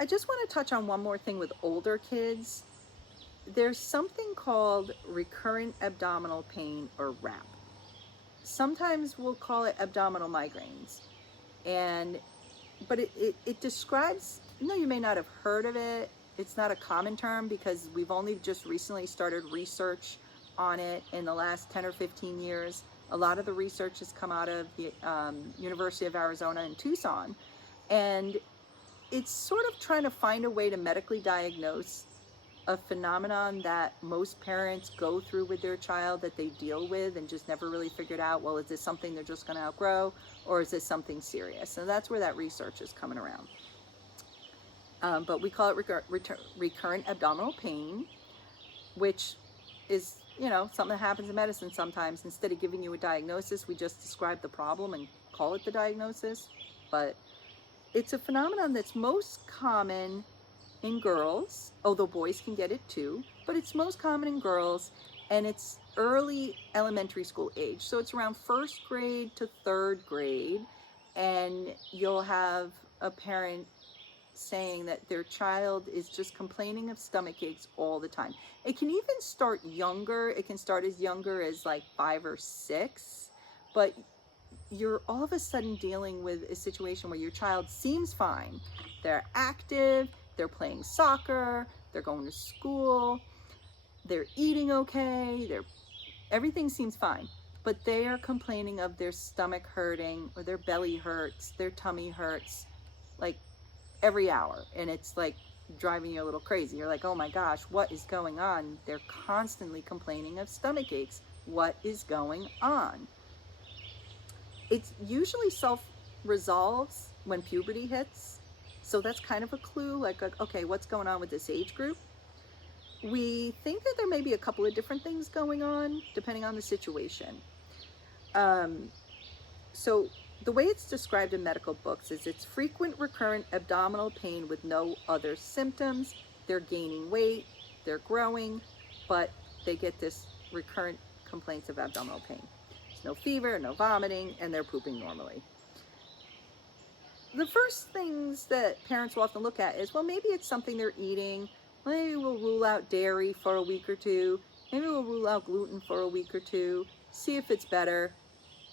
I just want to touch on one more thing with older kids. There's something called recurrent abdominal pain, or RAP. Sometimes we'll call it abdominal migraines. And but it describes, no, you may not have heard of it. It's not a common term because we've only just recently started research on it in the last 10 or 15 years. A lot of the research has come out of the University of Arizona in Tucson. And it's sort of trying to find a way to medically diagnose a phenomenon that most parents go through with their child, that they deal with and just never really figured out, well, is this something they're just going to outgrow, or is this something serious? And that's where that research is coming around. But we call it recurrent abdominal pain, which is, something that happens in medicine sometimes. Instead of giving you a diagnosis, we just describe the problem and call it the diagnosis. But it's a phenomenon that's most common in girls, although boys can get it too, but it's most common in girls, and it's early elementary school age. So it's around first grade to third grade, and you'll have a parent saying that their child is just complaining of stomach aches all the time. It can even start younger. It can start as younger as like 5 or 6, but you're all of a sudden dealing with a situation where your child seems fine. They're active, they're playing soccer, they're going to school, they're eating okay, everything seems fine, but they are complaining of their stomach hurting, or their belly hurts, their tummy hurts, like every hour. And it's like driving you a little crazy. You're like, oh my gosh, what is going on? They're constantly complaining of stomach aches. What is going on? It usually self-resolves when puberty hits. So that's kind of a clue, like, okay, what's going on with this age group? We think that there may be a couple of different things going on, depending on the situation. So the way it's described in medical books is it's frequent recurrent abdominal pain with no other symptoms. They're gaining weight, they're growing, but they get this recurrent complaints of abdominal pain. There's no fever, no vomiting, and they're pooping normally. The first things that parents will often look at is, well, maybe it's something they're eating. Maybe we'll rule out dairy for a week or two. Maybe we'll rule out gluten for a week or two. See if it's better.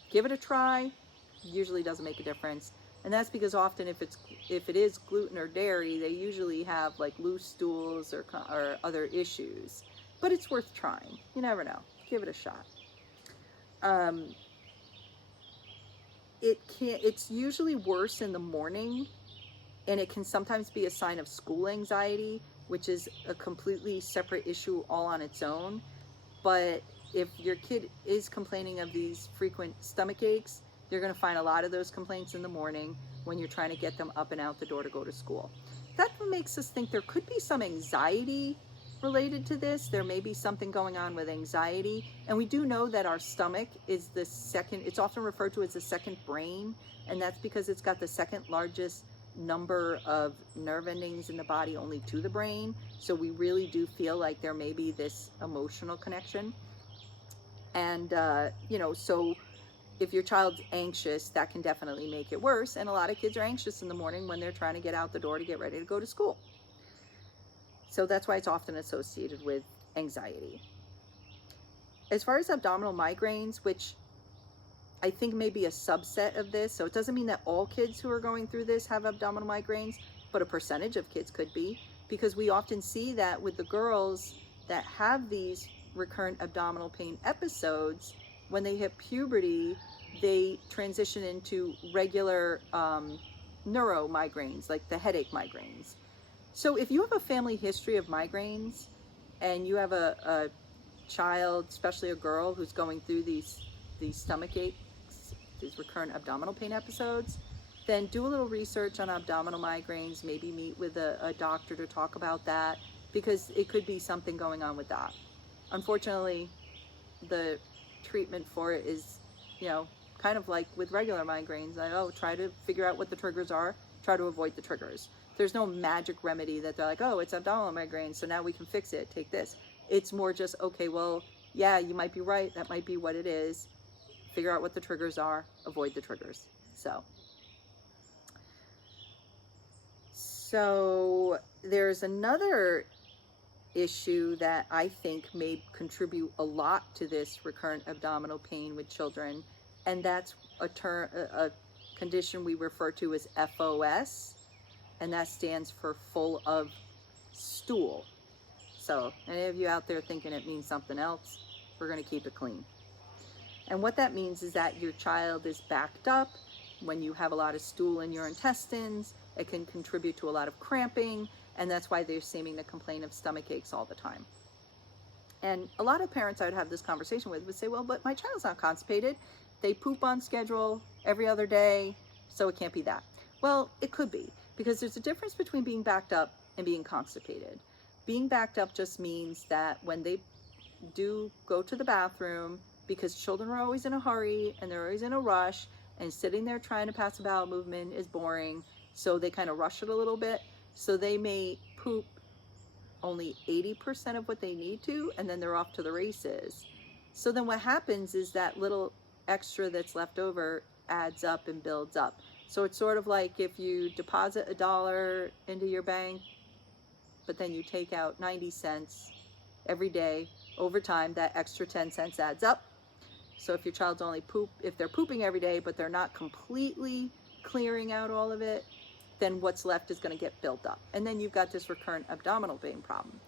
Give it a try. Usually doesn't make a difference. And that's because often if it is gluten or dairy, they usually have like loose stools or other issues. But it's worth trying. You never know. Give it a shot. It's usually worse in the morning, and it can sometimes be a sign of school anxiety, which is a completely separate issue all on its own. But if your kid is complaining of these frequent stomach aches, you're going to find a lot of those complaints in the morning when you're trying to get them up and out the door to go to school. That makes us think there could be some anxiety related to this. There may be something going on with anxiety. And we do know that our stomach is the second, it's often referred to as the second brain. And that's because it's got the second largest number of nerve endings in the body, only to the brain. So we really do feel like there may be this emotional connection. And, so if your child's anxious, that can definitely make it worse. And a lot of kids are anxious in the morning when they're trying to get out the door to get ready to go to school. So that's why it's often associated with anxiety. As far as abdominal migraines, which I think may be a subset of this, so it doesn't mean that all kids who are going through this have abdominal migraines, but a percentage of kids could be, because we often see that with the girls that have these recurrent abdominal pain episodes, when they hit puberty, they transition into regular neuro migraines, like the headache migraines. So if you have a family history of migraines and you have a child, especially a girl, who's going through these stomach aches, these recurrent abdominal pain episodes, then do a little research on abdominal migraines, maybe meet with a doctor to talk about that, because it could be something going on with that. Unfortunately, the treatment for it is, kind of like with regular migraines. Try to figure out what the triggers are, try to avoid the triggers. There's no magic remedy that they're like, oh, it's abdominal migraine, so now we can fix it, take this. It's more just, okay, well, yeah, you might be right, that might be what it is. Figure out what the triggers are, avoid the triggers. So there's another issue that I think may contribute a lot to this recurrent abdominal pain with children, and that's a condition we refer to as FOS, and that stands for full of stool. So any of you out there thinking it means something else, we're going to keep it clean. And what that means is that your child is backed up. When you have a lot of stool in your intestines, it can contribute to a lot of cramping, and that's why they're seeming to complain of stomach aches all the time. And a lot of parents I would have this conversation with would say, well, but my child's not constipated. They poop on schedule every other day, so it can't be that. Well, it could be, because there's a difference between being backed up and being constipated. Being backed up just means that when they do go to the bathroom, because children are always in a hurry and they're always in a rush, and sitting there trying to pass a bowel movement is boring, so they kind of rush it a little bit. So they may poop only 80% of what they need to, and then they're off to the races. So then what happens is that little extra that's left over adds up and builds up. So it's sort of like if you deposit $1 into your bank, but then you take out 90 cents every day. Over time, that extra 10 cents adds up. So if your child's if they're pooping every day, but they're not completely clearing out all of it, then what's left is going to get built up. And then you've got this recurrent abdominal pain problem.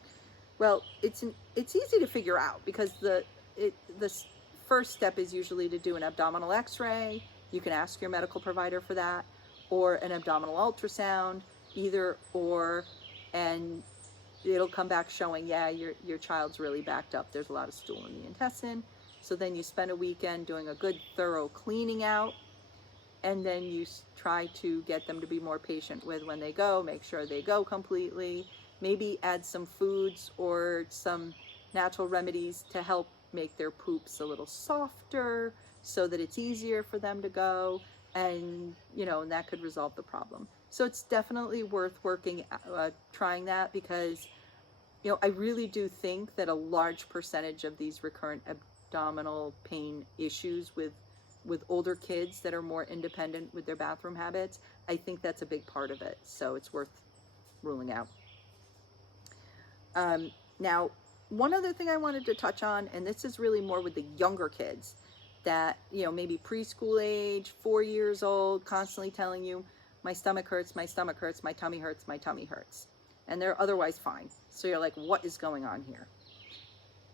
Well, it's easy to figure out, because the first step is usually to do an abdominal x-ray. You can ask your medical provider for that, or an abdominal ultrasound, either or, and it'll come back showing, yeah, your child's really backed up. There's a lot of stool in the intestine. So then you spend a weekend doing a good thorough cleaning out, and then you try to get them to be more patient with when they go, make sure they go completely, maybe add some foods or some natural remedies to help make their poops a little softer so that it's easier for them to go, and and that could resolve the problem. So it's definitely worth trying that, because I really do think that a large percentage of these recurrent abdominal pain issues with older kids that are more independent with their bathroom habits, I think that's a big part of it. So it's worth ruling out. Now, one other thing I wanted to touch on, and this is really more with the younger kids that, maybe preschool age, 4 years old, constantly telling you, my stomach hurts, my tummy hurts, my tummy hurts. And they're otherwise fine. So you're like, what is going on here?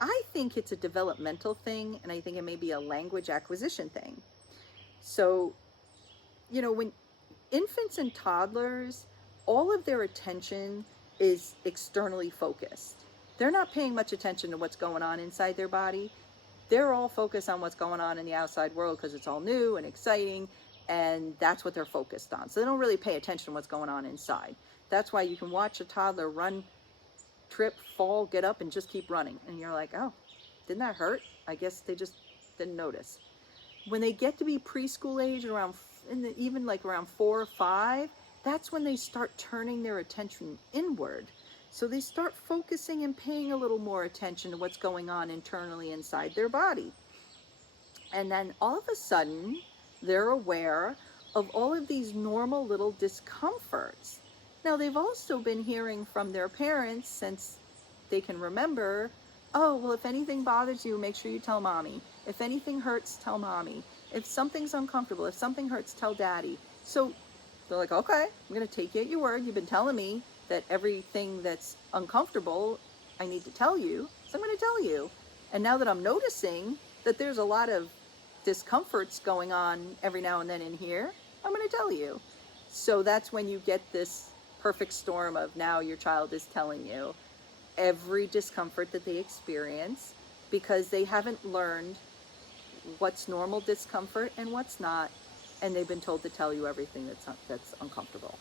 I think it's a developmental thing, and I think it may be a language acquisition thing. So, when infants and toddlers, all of their attention is externally focused. They're not paying much attention to what's going on inside their body. They're all focused on what's going on in the outside world because it's all new and exciting, and that's what they're focused on. So they don't really pay attention to what's going on inside. That's why you can watch a toddler run, trip, fall, get up, and just keep running. And you're like, oh, didn't that hurt? I guess they just didn't notice. When they get to be preschool age, even like around 4 or 5, that's when they start turning their attention inward. So they start focusing and paying a little more attention to what's going on internally inside their body. And then all of a sudden, they're aware of all of these normal little discomforts. Now, they've also been hearing from their parents since they can remember, oh, well, if anything bothers you, make sure you tell mommy. If anything hurts, tell mommy. If something's uncomfortable, if something hurts, tell daddy. So they're like, okay, I'm going to take you at your word. You've been telling me that everything that's uncomfortable, I need to tell you. So I'm going to tell you. And now that I'm noticing that there's a lot of discomforts going on every now and then in here, I'm going to tell you. So that's when you get this perfect storm of now your child is telling you every discomfort that they experience, because they haven't learned what's normal discomfort and what's not, and they've been told to tell you everything that's uncomfortable.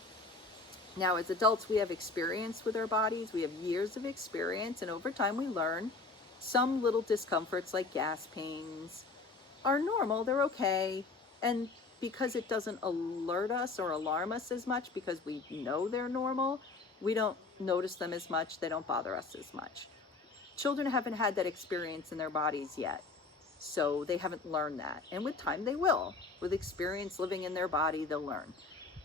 Now, as adults, we have experience with our bodies. We have years of experience, and over time we learn some little discomforts like gas pains are normal, they're okay, and because it doesn't alert us or alarm us as much, because we know they're normal, we don't notice them as much, they don't bother us as much. Children haven't had that experience in their bodies yet, so they haven't learned that. And with time they will. With experience living in their body, they'll learn.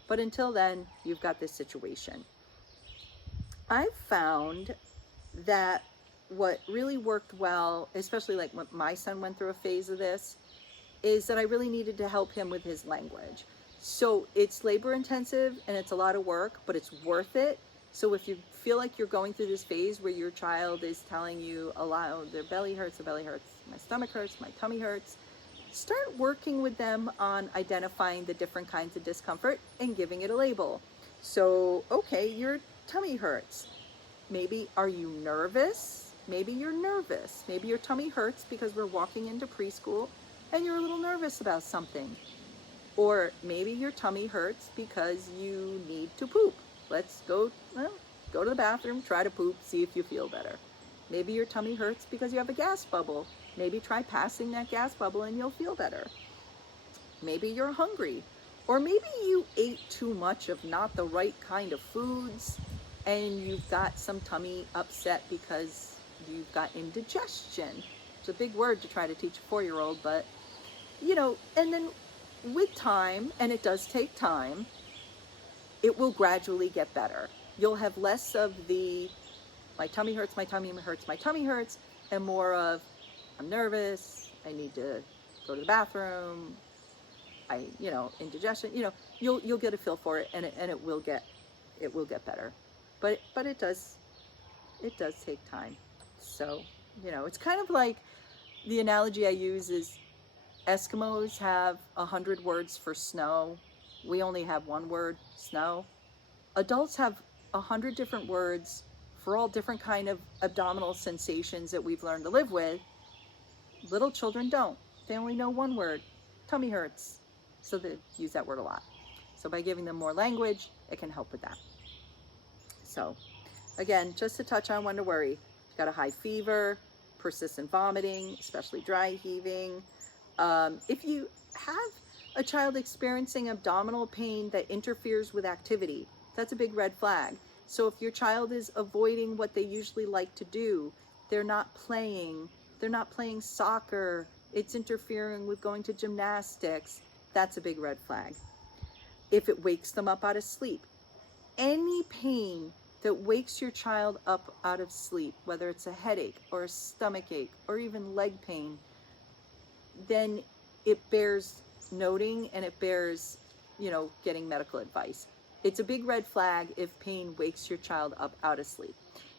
But until then, you've got this situation. I've found that what really worked well, especially like when my son went through a phase of this, is that I really needed to help him with his language. So it's labor intensive and it's a lot of work, but it's worth it. So if you feel like you're going through this phase where your child is telling you a lot, oh, their belly hurts, my stomach hurts, my tummy hurts, start working with them on identifying the different kinds of discomfort and giving it a label. So, okay, your tummy hurts. Maybe, are you nervous? Maybe you're nervous. Maybe your tummy hurts because we're walking into preschool and you're a little nervous about something. Or maybe your tummy hurts because you need to poop. Let's go, well, go to the bathroom, try to poop, see if you feel better. Maybe your tummy hurts because you have a gas bubble. Maybe try passing that gas bubble and you'll feel better. Maybe you're hungry. Or maybe you ate too much of not the right kind of foods and you've got some tummy upset because you've got indigestion. It's a big word to try to teach a 4-year-old, but you know, and then with time, and it does take time, it will gradually get better. You'll have less of the my tummy hurts, my tummy hurts, my tummy hurts, and more of I'm nervous, I need to go to the bathroom, indigestion, you'll get a feel for it, and it will get better. But it does take time. So, it's kind of like the analogy I use is Eskimos have 100 words for snow. We only have one word, snow. Adults have 100 different words for all different kind of abdominal sensations that we've learned to live with. Little children don't. They only know one word, tummy hurts. So they use that word a lot. So by giving them more language, it can help with that. So again, just to touch on when to worry. You've got a high fever, persistent vomiting, especially dry heaving. If you have a child experiencing abdominal pain that interferes with activity, that's a big red flag. So if your child is avoiding what they usually like to do, they're not playing soccer, it's interfering with going to gymnastics, that's a big red flag. If it wakes them up out of sleep, any pain that wakes your child up out of sleep, whether it's a headache or a stomach ache or even leg pain, then it bears noting and it bears, getting medical advice. It's a big red flag if pain wakes your child up out of sleep.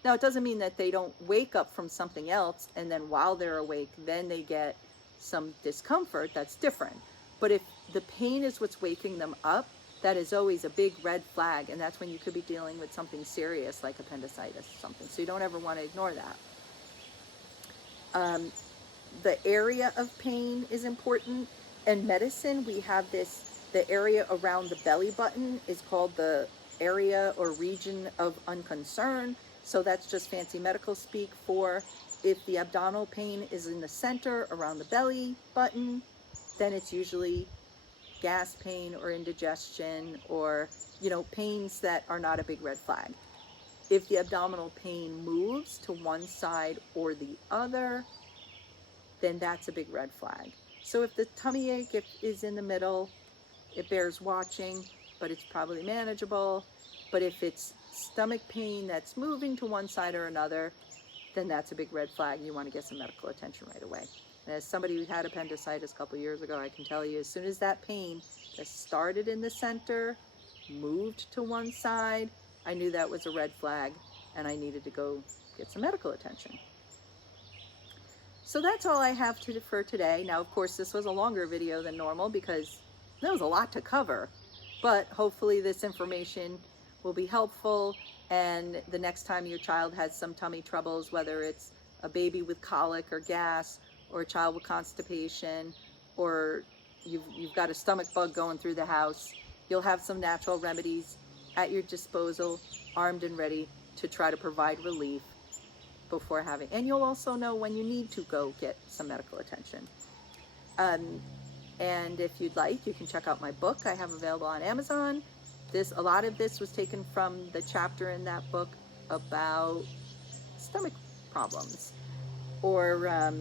Now, it doesn't mean that they don't wake up from something else and then while they're awake, then they get some discomfort. That's different. But if the pain is what's waking them up, that is always a big red flag, and that's when you could be dealing with something serious like appendicitis or something. So you don't ever want to ignore that. The area of pain is important. In medicine, we have the area around the belly button is called the area or region of unconcern. So that's just fancy medical speak for if the abdominal pain is in the center around the belly button, then it's usually gas pain or indigestion or, pains that are not a big red flag. If the abdominal pain moves to one side or the other, then that's a big red flag. So if the tummy ache is in the middle, it bears watching, but it's probably manageable. But if it's stomach pain that's moving to one side or another, then that's a big red flag. You want to get some medical attention right away. And as somebody who had appendicitis a couple years ago, I can tell you, as soon as that pain that started in the center, moved to one side, I knew that was a red flag and I needed to go get some medical attention. So that's all I have for today. Now, of course, this was a longer video than normal because there was a lot to cover, but hopefully this information will be helpful. And the next time your child has some tummy troubles, whether it's a baby with colic or gas, or a child with constipation, or you've got a stomach bug going through the house, you'll have some natural remedies at your disposal, armed and ready to try to provide relief before having, and you'll also know when you need to go get some medical attention. And if you'd like, you can check out my book I have available on Amazon. A lot of this was taken from the chapter in that book about stomach problems. Or,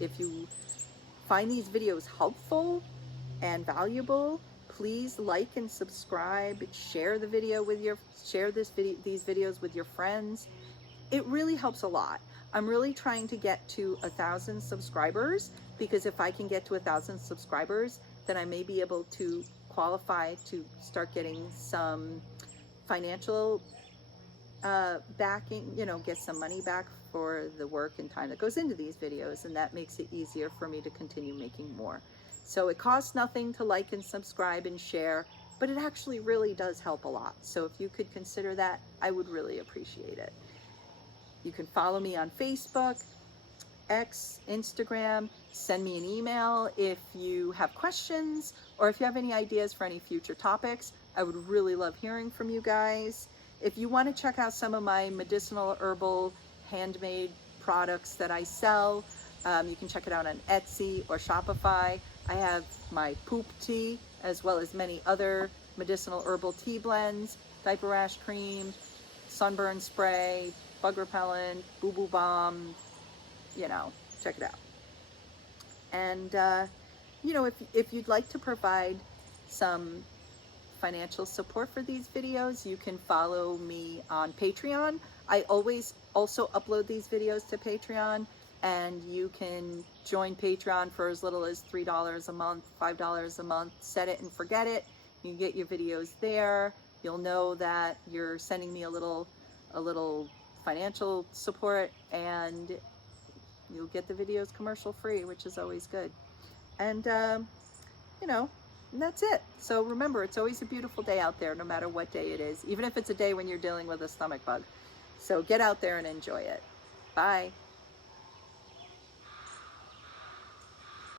if you find these videos helpful and valuable, Please like and subscribe, share the video with these videos with your friends. It really helps a lot. I'm really trying to get to 1,000 subscribers, because if I can get to 1,000 subscribers, then I may be able to qualify to start getting some financial backing, get some money back for the work and time that goes into these videos, and that makes it easier for me to continue making more. So it costs nothing to like and subscribe and share, but it actually really does help a lot. So if you could consider that, I would really appreciate it. You can follow me on Facebook, X, Instagram. Send me an email if you have questions, or if you have any ideas for any future topics. I would really love hearing from you guys. If you want to check out some of my medicinal herbal handmade products that I sell, you can check it out on Etsy or Shopify. I have my poop tea, as well as many other medicinal herbal tea blends, diaper rash cream, sunburn spray, bug repellent, boo-boo balm, check it out. And, if you'd like to provide some financial support for these videos, you can follow me on Patreon. I always also upload these videos to Patreon, and you can join Patreon for as little as $3 a month, $5 a month. Set it and forget it. You can get your videos there. You'll know that you're sending me a little financial support, and you'll get the videos commercial free, which is always good. And and that's it. So remember, it's always a beautiful day out there, no matter what day it is, even if it's a day when you're dealing with a stomach bug. So get out there and enjoy it. Bye.